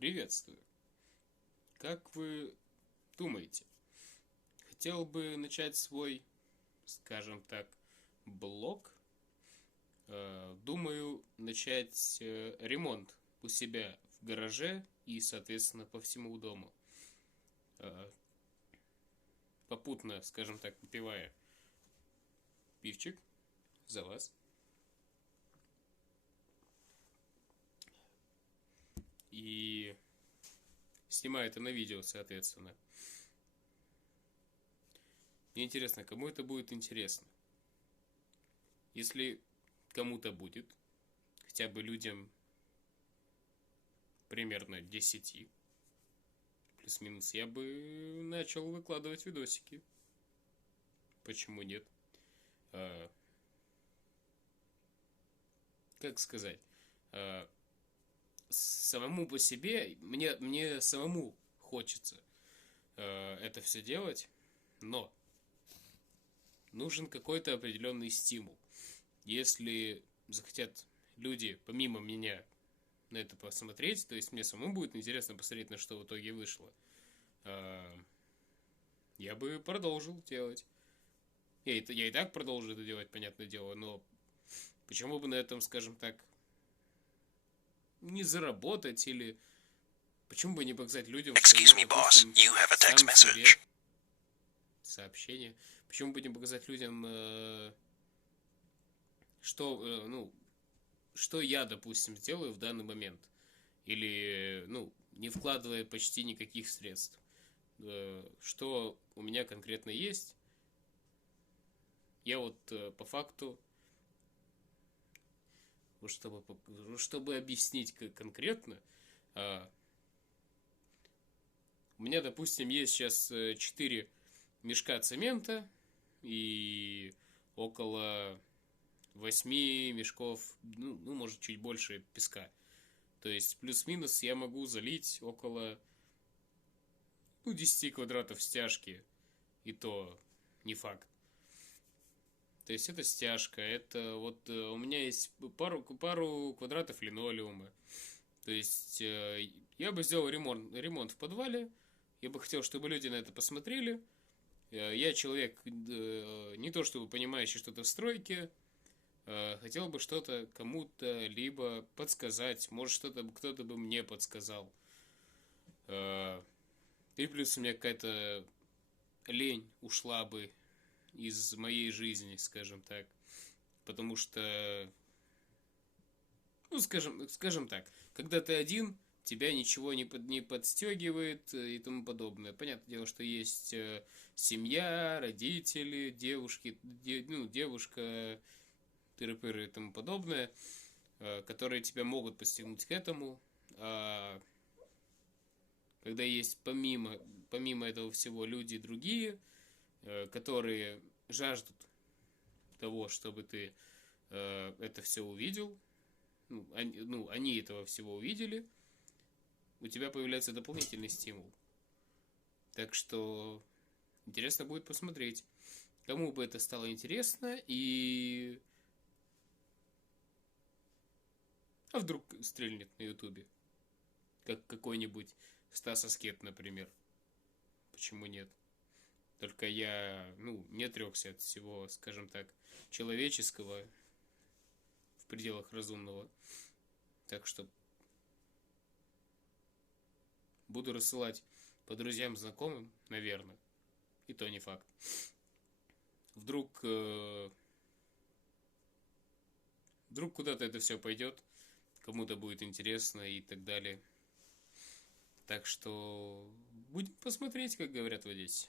Приветствую. Как вы думаете, хотел бы начать свой, скажем так, блог? Думаю, начать ремонт у себя в гараже и, соответственно, по всему дому. Э, Попутно, скажем так, попивая пивчик за вас. И снимаю это на видео, соответственно. Мне интересно, кому это будет интересно. Если кому-то будет, хотя бы людям примерно 10, плюс-минус, я бы начал выкладывать видосики. Почему нет? Как сказать? Самому по себе, мне самому хочется это все делать, но нужен какой-то определенный стимул. Если захотят люди, помимо меня, на это посмотреть, то есть мне самому будет интересно посмотреть, на что в итоге вышло, я бы продолжил делать. Я и так продолжу это делать, понятное дело, но почему бы на этом, скажем так, не заработать, или почему бы не показать людям, Excuse me, boss. You have a text message. Сообщение. Почему бы не показать людям, что я, допустим, сделаю в данный момент, или, не вкладывая почти никаких средств, что у меня конкретно есть. Я по факту, чтобы объяснить конкретно, у меня, допустим, есть сейчас 4 мешка цемента и около 8 мешков, может, чуть больше песка. То есть, плюс-минус я могу залить около 10 квадратов стяжки, и то не факт. То есть, это стяжка, это у меня есть пару квадратов линолеума. То есть, я бы сделал ремонт в подвале. Я бы хотел, чтобы люди на это посмотрели. Я человек не то чтобы понимающий что-то в стройке. Хотел бы что-то кому-то либо подсказать. Может, что-то кто-то бы мне подсказал. И плюс у меня какая-то лень ушла бы из моей жизни, скажем так. Потому что, скажем так, когда ты один, тебя ничего не подстегивает и тому подобное. Понятное дело, что есть семья, родители, девушка, тыры-пыры и тому подобное, которые тебя могут подстегнуть к этому. А когда есть помимо этого всего люди другие, которые жаждут того, чтобы ты это все увидел, они этого всего увидели, у тебя появляется дополнительный стимул. Так что интересно будет посмотреть, кому бы это стало интересно, а вдруг стрельнет на ютубе, как какой-нибудь Стас Аскет, например. Почему нет? Только я, не отрекся от всего, скажем так, человеческого в пределах разумного. Так что буду рассылать по друзьям, знакомым, наверное. И то не факт. Вдруг куда-то это все пойдет, кому-то будет интересно и так далее. Так что будем посмотреть, как говорят в Одессе.